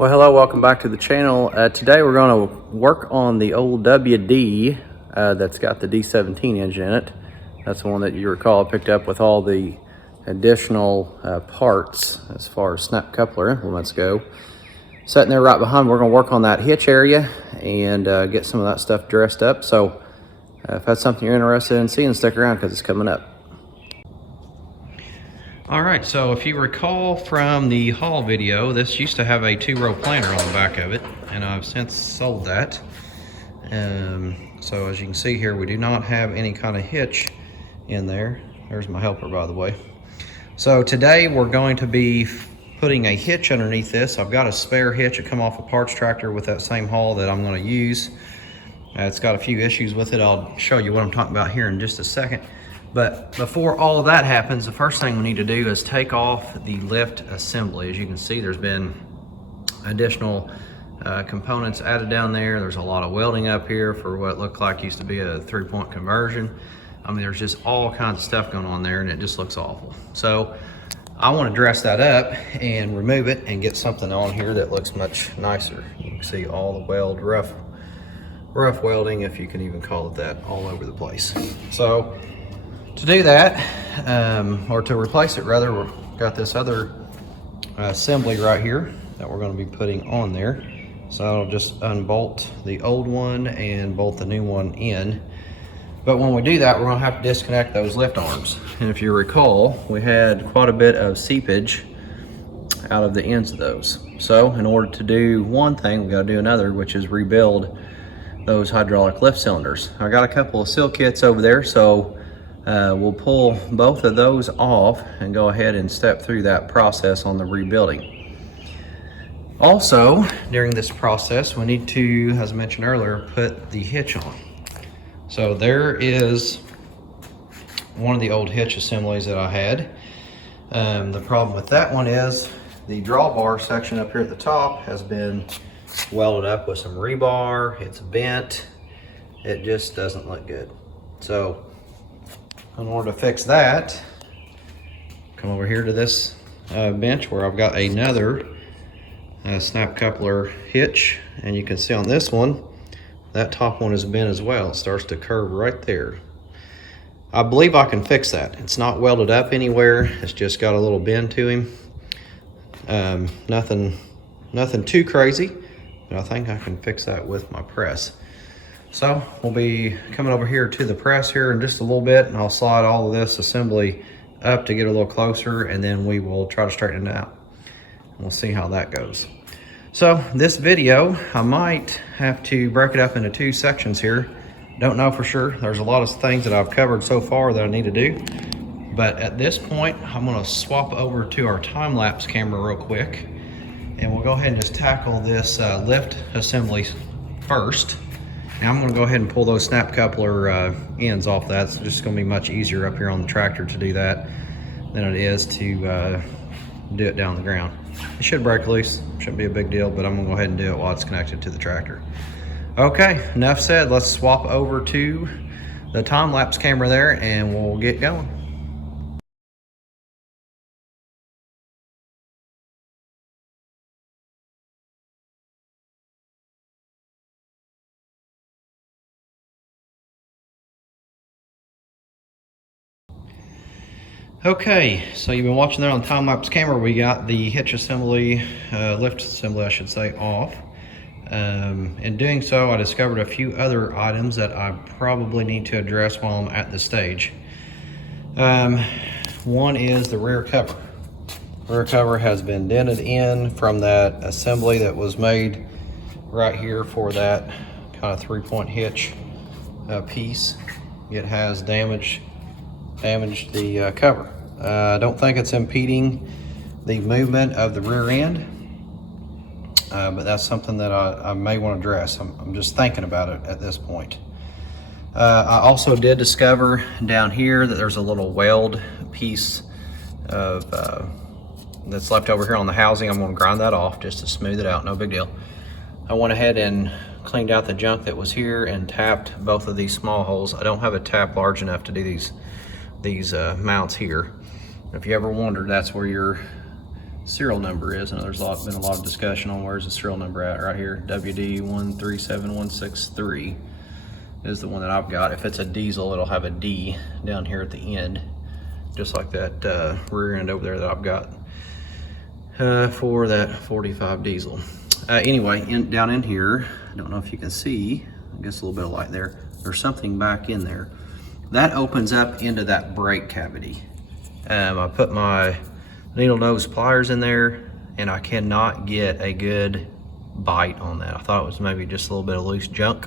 Well, hello, welcome back to the channel. Today we're going to work on the old WD that's got the D17 engine in it. That's the one that you recall I picked up with all the additional parts as far as snap coupler implements go. Sitting there right behind, we're going to work on that hitch area and get some of that stuff dressed up. So if that's something you're interested in seeing, stick around because it's coming up. All right, so if you recall from the haul video, this used to have a 2-row planter on the back of it, and I've since sold that. So as you can see here, we do not have any kind of hitch in there. There's my helper, by the way. So today we're going to be putting a hitch underneath this. I've got a spare hitch that come off a parts tractor with that same haul that I'm going to use. It's got a few issues with it. I'll show you what I'm talking about here in just a second. But before all of that happens, the first thing we need to do is take off the lift assembly. As you can see, there's been additional components added down there. There's a lot of welding up here for what looked like used to be a 3-point conversion. I mean, there's just all kinds of stuff going on there and it just looks awful. So I want to dress that up and remove it and get something on here that looks much nicer. You can see all the rough welding, if you can even call it that, all over the place. So to do that, or to replace it rather, we've got this other assembly right here that we're going to be putting on there. So I'll just unbolt the old one and bolt the new one in. But when we do that, we're going to have to disconnect those lift arms. And if you recall, we had quite a bit of seepage out of the ends of those. So in order to do one thing, we got to do another, which is rebuild those hydraulic lift cylinders. I got a couple of seal kits over there, so we'll pull both of those off and go ahead and step through that process on the rebuilding. Also, during this process, we need to, as I mentioned earlier, put the hitch on. So there is one of the old hitch assemblies that I had. The problem with that one is the drawbar section up here at the top has been welded up with some rebar. It's bent. It just doesn't look good. So in order to fix that, come over here to this bench where I've got another snap coupler hitch, and you can see on this one, that top one is bent as well. It starts to curve right there. I believe I can fix that. It's not welded up anywhere. It's just got a little bend to him. Nothing too crazy, but I think I can fix that with my press. So we'll be coming over here to the press here in just a little bit, and I'll slide all of this assembly up to get a little closer, and then we will try to straighten it out. We'll see how that goes. So this video, I might have to break it up into 2 sections here. Don't know for sure. There's a lot of things that I've covered so far that I need to do. But at this point, I'm gonna swap over to our time-lapse camera real quick, and we'll go ahead and just tackle this lift assembly first. Now I'm going to go ahead and pull those snap coupler ends off that. It's just going to be much easier up here on the tractor to do that than it is to do it down the ground. It should break loose, shouldn't be a big deal, but I'm going to go ahead and do it while it's connected to the tractor. Okay, enough said. Let's swap over to the time-lapse camera there and we'll get going. Okay, so you've been watching there on the time-lapse camera. We got the hitch assembly, lift assembly I should say, off. In doing so, I discovered a few other items that I probably need to address while I'm at this stage. One is the rear cover. Rear cover has been dented in from that assembly that was made right here for that kind of 3-point hitch piece. It has damaged the cover. I don't think it's impeding the movement of the rear end, but that's something that I may want to address. I'm just thinking about it at this point. I also did discover down here that there's a little weld piece of that's left over here on the housing. I'm going to grind that off just to smooth it out, no big deal. I went ahead and cleaned out the junk that was here and tapped both of these small holes. I don't have a tap large enough to do these mounts here. If you ever wondered, that's where your serial number is. I know there's been a lot of discussion on where's the serial number at. Right here, WD137163 is the one that I've got. If it's a diesel, it'll have a D down here at the end, just like that rear end over there that I've got for that 45 diesel. Anyway, down in here, I don't know if you can see, I guess a little bit of light there, there's something back in there. That opens up into that brake cavity. I put my needle nose pliers in there and I cannot get a good bite on that. I thought it was maybe just a little bit of loose junk.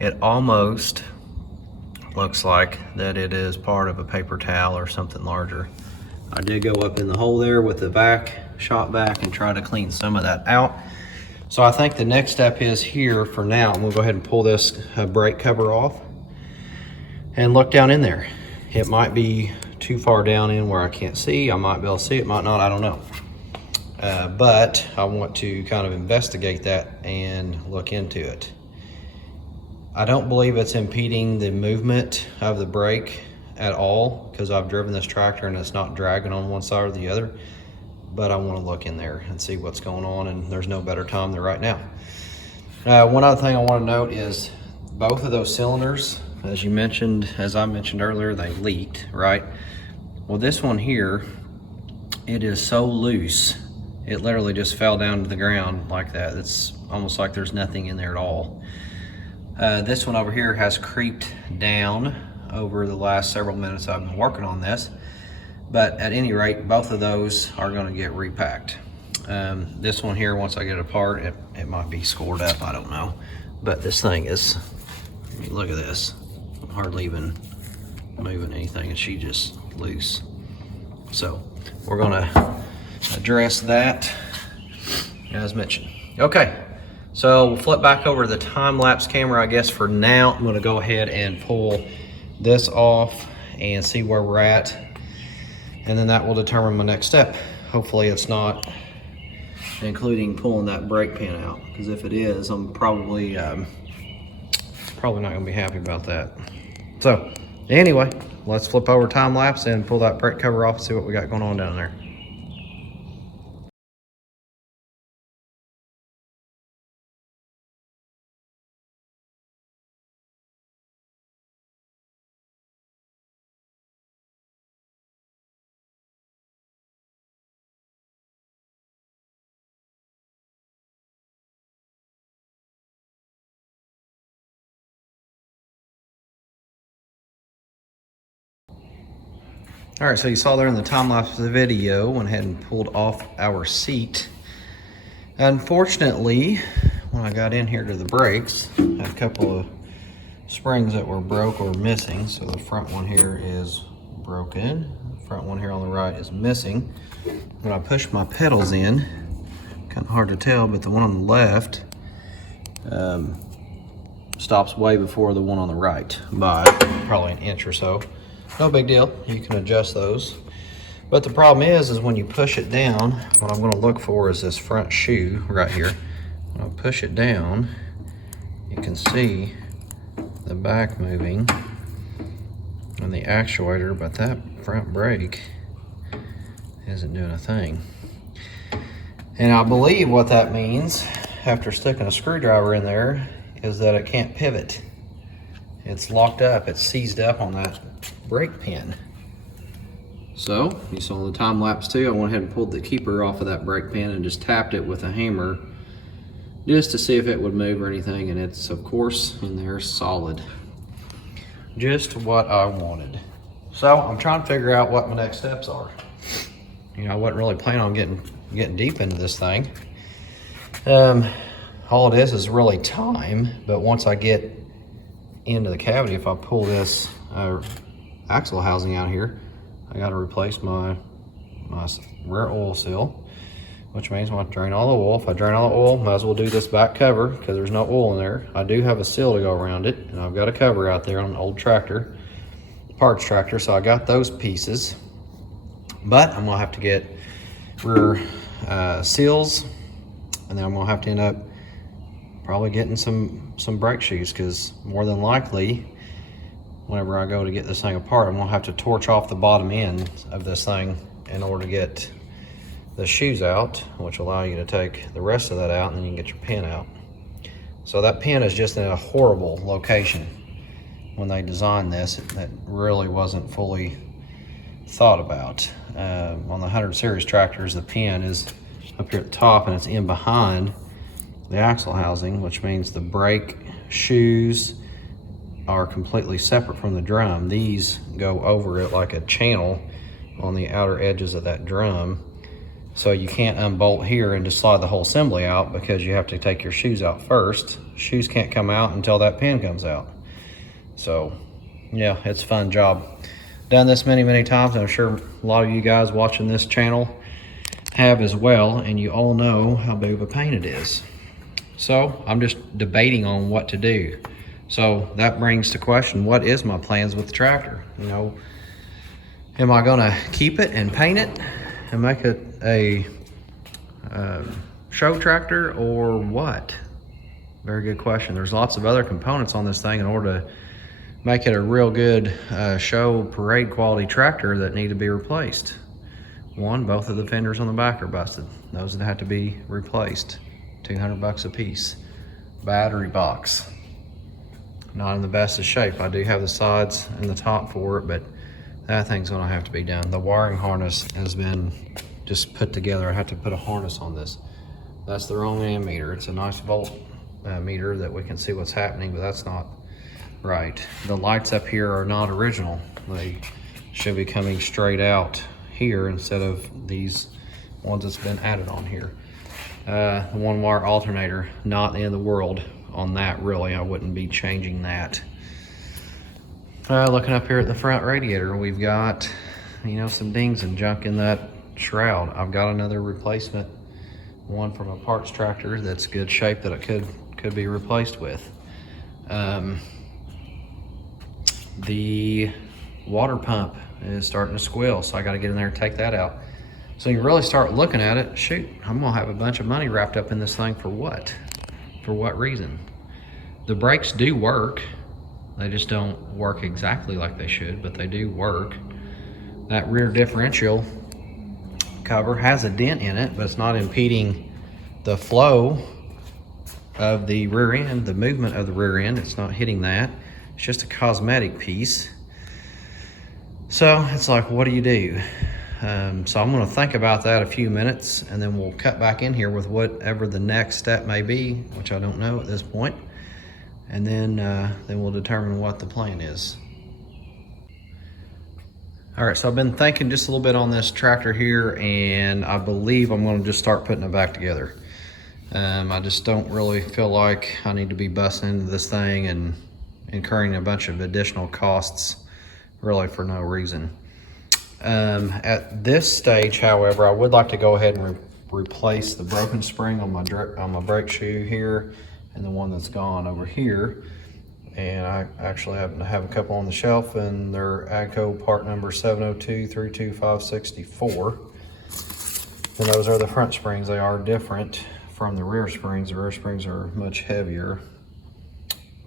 It almost looks like that it is part of a paper towel or something larger. I did go up in the hole there with the shop vac and try to clean some of that out. So I think the next step is here for now. I'm gonna go ahead and pull this brake cover off and look down in there. It might be too far down in where I can't see. I might be able to see it, might not, I don't know. But I want to kind of investigate that and look into it. I don't believe it's impeding the movement of the brake at all, because I've driven this tractor and it's not dragging on one side or the other. But I want to look in there and see what's going on, and there's no better time than right now. One other thing I want to note is both of those cylinders, as I mentioned earlier, they leaked, right? Well, this one here, it is so loose, it literally just fell down to the ground like that. It's almost like there's nothing in there at all. This one over here has creeped down over the last several minutes I've been working on this. But at any rate, both of those are going to get repacked. This one here, once I get it apart, it might be scored up, I don't know. But this thing is, I mean, look at this. I'm hardly even moving anything, and she just loose. So we're gonna address that as mentioned. Okay, so we'll flip back over to the time-lapse camera, I guess, for now. I'm gonna go ahead and pull this off and see where we're at. And then that will determine my next step. Hopefully it's not including pulling that brake pan out, because if it is, I'm probably not gonna be happy about that. So anyway, let's flip over time lapse and pull that brake cover off and see what we got going on down there. All right, so you saw there in the time lapse of the video, went ahead and pulled off our seat. Unfortunately, when I got in here to the brakes, I had a couple of springs that were broke or missing. So the front one here is broken. The front one here on the right is missing. When I pushed my pedals in, kind of hard to tell, but the one on the left stops way before the one on the right by probably an inch or so. No big deal, you can adjust those. But the problem is when you push it down, what I'm gonna look for is this front shoe right here. When I push it down, you can see the back moving and the actuator, but that front brake isn't doing a thing. And I believe what that means, after sticking a screwdriver in there, is that it can't pivot. It's locked up, it's seized up on that brake pin. So you saw the time lapse too. I went ahead and pulled the keeper off of that brake pin and just tapped it with a hammer just to see if it would move or anything, and it's of course in there solid. Just what I wanted. So I'm trying to figure out what my next steps are. You know, I wasn't really planning on getting deep into this thing. All it is really time, but once I get into the cavity, if I pull this axle housing out here, I got to replace my rear oil seal, which means I'm going to drain all the oil. If I drain all the oil, might as well do this back cover because there's no oil in there. I do have a seal to go around it, and I've got a cover out there on an old tractor, parts tractor, so I got those pieces. But I'm going to have to get rear seals, and then I'm going to have to end up probably getting some brake shoes, because more than likely whenever I go to get this thing apart, I'm gonna have to torch off the bottom end of this thing in order to get the shoes out, which will allow you to take the rest of that out, and then you can get your pin out. So that pin is just in a horrible location. When they designed this, that really wasn't fully thought about. On the 100 series tractors, the pin is up here at the top and it's in behind the axle housing, which means the brake shoes are completely separate from the drum. These go over it like a channel on the outer edges of that drum. So you can't unbolt here and just slide the whole assembly out, because you have to take your shoes out first. Shoes can't come out until that pin comes out. So yeah, it's a fun job. Done this many times. I'm sure a lot of you guys watching this channel have as well, and you all know how big of a pain it is. So I'm just debating on what to do. So that brings to question, what is my plans with the tractor? You know, am I gonna keep it and paint it and make it a show tractor, or what? Very good question. There's lots of other components on this thing in order to make it a real good show parade quality tractor that need to be replaced. One, both of the fenders on the back are busted. Those that have to be replaced. 200 bucks a piece. Battery box, not in the best of shape. I do have the sides and the top for it, but that thing's gonna have to be done. The wiring harness has been just put together. I have to put a harness on this. That's the wrong ammeter. It's a nice volt meter that we can see what's happening, but that's not right. The lights up here are not original. They should be coming straight out here instead of these ones that's been added on here. The one wire alternator, not the end of the world on that, really. I wouldn't be changing that. Looking up here at the front radiator, we've got, you know, some dings and junk in that shroud. I've got another replacement one from a parts tractor that's good shape that it could be replaced with. The water pump is starting to squeal, so I got to get in there and take that out. So you really start looking at it, shoot, I'm gonna have a bunch of money wrapped up in this thing for what? For what reason? The brakes do work. They just don't work exactly like they should, but they do work. That rear differential cover has a dent in it, but it's not impeding the flow of the rear end, the movement of the rear end. It's not hitting that. It's just a cosmetic piece. So it's like, what do you do? So I'm gonna think about that a few minutes, and then we'll cut back in here with whatever the next step may be, which I don't know at this point. And then we'll determine what the plan is. All right, so I've been thinking just a little bit on this tractor here, and I believe I'm gonna just start putting it back together. I just don't really feel like I need to be busting into this thing and incurring a bunch of additional costs really for no reason. At this stage, however, I would like to go ahead and replace the broken spring on my brake shoe here, and the one that's gone over here. And I actually happen to have a couple on the shelf, and they're AGCO part number 702-32564. And those are the front springs. They are different from the rear springs. The rear springs are much heavier.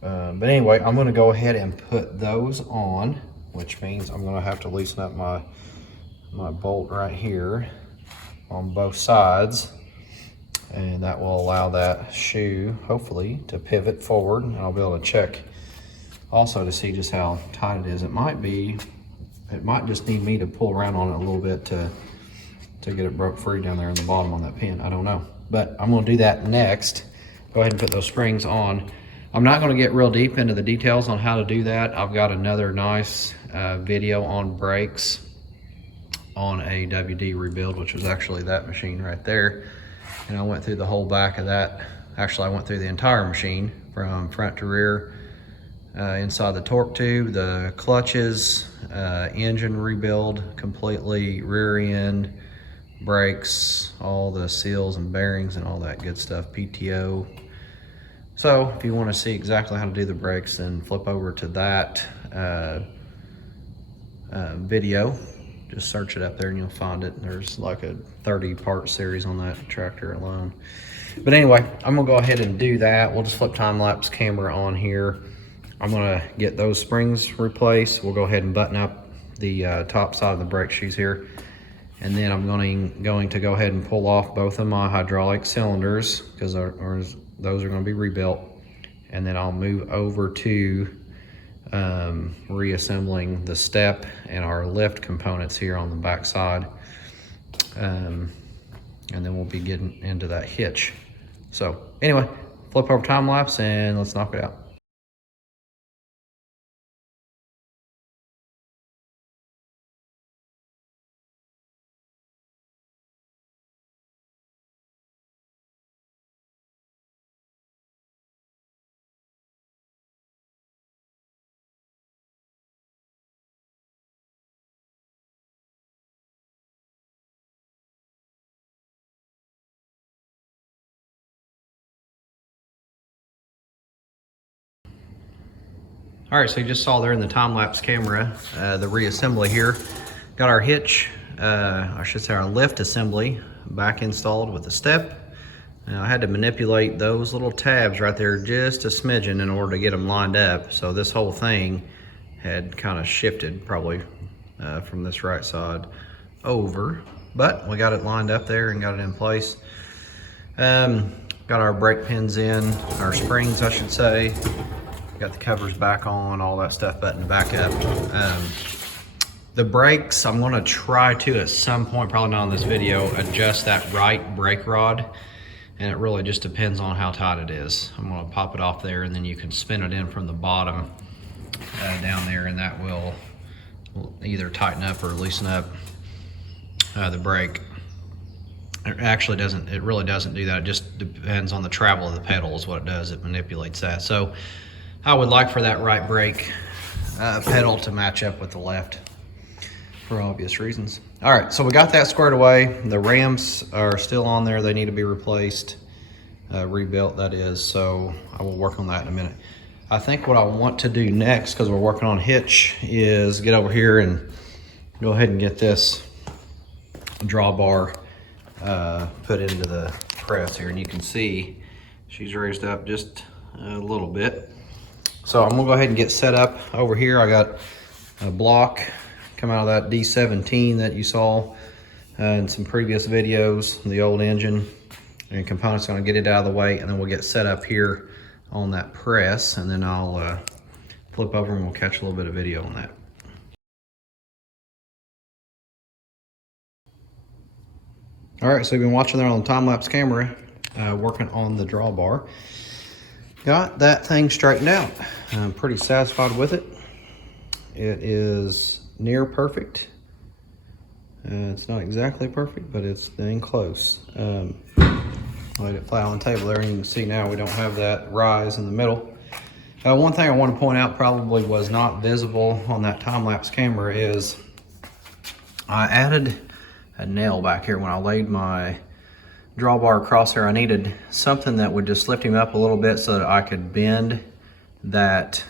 But anyway, I'm gonna go ahead and put those on, which means I'm gonna have to loosen up my bolt right here on both sides. And that will allow that shoe, hopefully, to pivot forward. And I'll be able to check also to see just how tight it is. It might just need me to pull around on it a little bit to get it broke free down there in the bottom on that pin. I don't know, but I'm gonna do that next. Go ahead and put those springs on. I'm not gonna get real deep into the details on how to do that. I've got another nice video on brakes on a WD rebuild, which was actually that machine right there. And I went through the whole back of that. Actually, I went through the entire machine from front to rear, inside the torque tube, the clutches, engine rebuild completely, rear end, brakes, all the seals and bearings and all that good stuff, PTO. So if you want to see exactly how to do the brakes, then flip over to that video. Just search it up there and you'll find it. There's like a 30-part series on that tractor alone. But anyway, I'm gonna go ahead and do that. We'll just flip time-lapse camera on here. I'm gonna get those springs replaced. We'll go ahead and button up the top side of the brake shoes here. And then I'm going to go ahead and pull off both of my hydraulic cylinders because those are going to be rebuilt. And then I'll move over to reassembling the step and our lift components here on the back side. And then we'll be getting into that hitch. So anyway, flip over time lapse and let's knock it out. All right, so you just saw there in the time-lapse camera, the reassembly here. Got our hitch, I should say our lift assembly back installed with the step. Now I had to manipulate those little tabs right there just a smidgen in order to get them lined up. So this whole thing had kind of shifted probably from this right side over, but we got it lined up there and got it in place. Got our brake pins in, our springs I should say. Got the covers back on, all that stuff buttoned back up. The brakes, I'm gonna try to at some point, probably not on this video, adjust that right brake rod. And it really just depends on how tight it is. I'm gonna pop it off there and then you can spin it in from the bottom down there, and that will either tighten up or loosen up the brake. It actually doesn't, it really doesn't do that. It just depends on the travel of the pedal is what it does. It manipulates that. So I would like for that right brake pedal to match up with the left for obvious reasons. All right, so we got that squared away. The rams are still on there. They need to be replaced, rebuilt that is. So I will work on that in a minute. I think what I want to do next, because we're working on hitch, is get over here and go ahead and get this drawbar put into the press here. And you can see she's raised up just a little bit. So I'm gonna go ahead and get set up over here. I got a block come out of that D17 that you saw in some previous videos, the old engine and components. Gonna get it out of the way, and then we'll get set up here on that press, and then I'll flip over and we'll catch a little bit of video on that. All right, so you've been watching there on the time-lapse camera, working on the drawbar. Got that thing straightened out. I'm pretty satisfied with it. It is near perfect. It's not exactly perfect, but it's dang close. Laid it flat on the table there, and you can see now we don't have that rise in the middle. One thing I want to point out probably was not visible on that time-lapse camera is I added a nail back here when I laid my drawbar across here. I needed something that would just lift him up a little bit so that I could bend that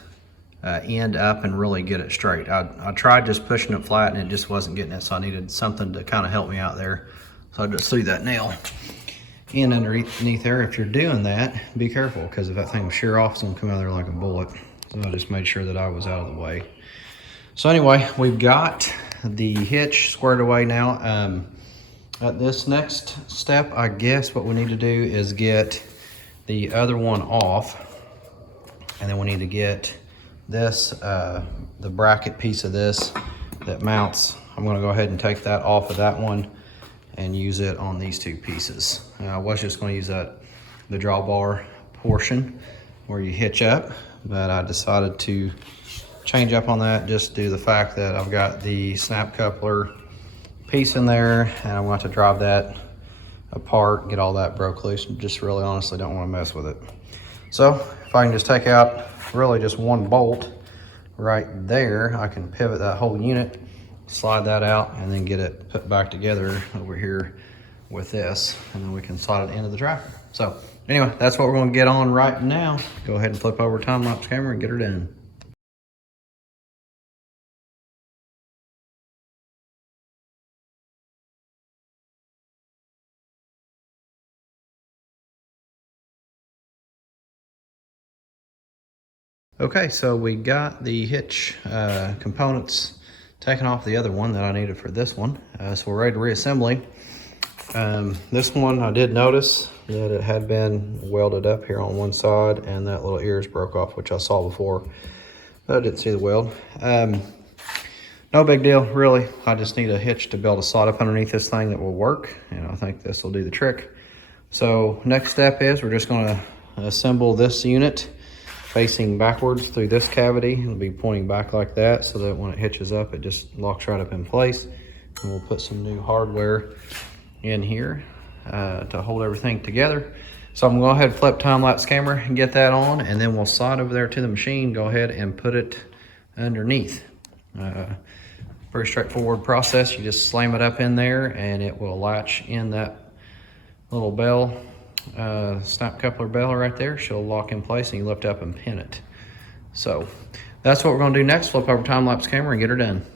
end up and really get it straight. I tried just pushing it flat and it just wasn't getting it, so I needed something to kind of help me out there. So I just threw that nail in underneath there. If you're doing that, be careful, because if that thing will shear off, it's gonna come out of there like a bullet. So I just made sure that I was out of the way. So anyway, we've got the hitch squared away now. At this next step, I guess what we need to do is get the other one off, and then we need to get this, the bracket piece of this that mounts. I'm gonna go ahead and take that off of that one and use it on these two pieces. I was just gonna use the drawbar portion where you hitch up, but I decided to change up on that just due to the fact that I've got the snap coupler piece in there, and I want to drive that apart, get all that broke loose. Just really honestly don't want to mess with it. So if I can just take out really just one bolt right there, I can pivot that whole unit, slide that out, and then get it put back together over here with this, and then we can slide it into the tractor. So anyway, that's what we're going to get on right now. Go ahead and flip over time-lapse camera and get her done. Okay, so we got the hitch components taken off the other one that I needed for this one. So we're ready to reassembly. This one I did notice that it had been welded up here on one side and that little ears broke off, which I saw before, but I didn't see the weld. No big deal, really. I just need a hitch to be able to slide up underneath this thing that will work, and I think this will do the trick. So next step is we're just gonna assemble this unit facing backwards through this cavity. It'll be pointing back like that so that when it hitches up, it just locks right up in place. And we'll put some new hardware in here to hold everything together. So I'm gonna go ahead and flip time-lapse camera and get that on, and then we'll slide over there to the machine, go ahead and put it underneath. Pretty straightforward process. You just slam it up in there and it will latch in that little bell, snap coupler bell right there. She'll lock in place and you lift up and pin it. So that's what we're gonna do next. Flip over time-lapse camera and get her done.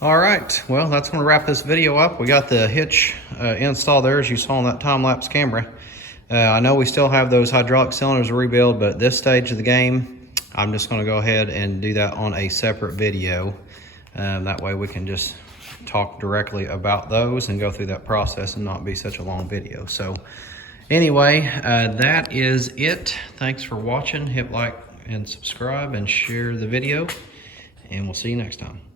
All right, well, that's gonna wrap this video up. We got the hitch installed there, as you saw on that time-lapse camera. I know we still have those hydraulic cylinders to rebuild, but at this stage of the game, I'm just gonna go ahead and do that on a separate video. That way we can just talk directly about those and go through that process and not be such a long video. So anyway, that is it. Thanks for watching. Hit like and subscribe and share the video, and we'll see you next time.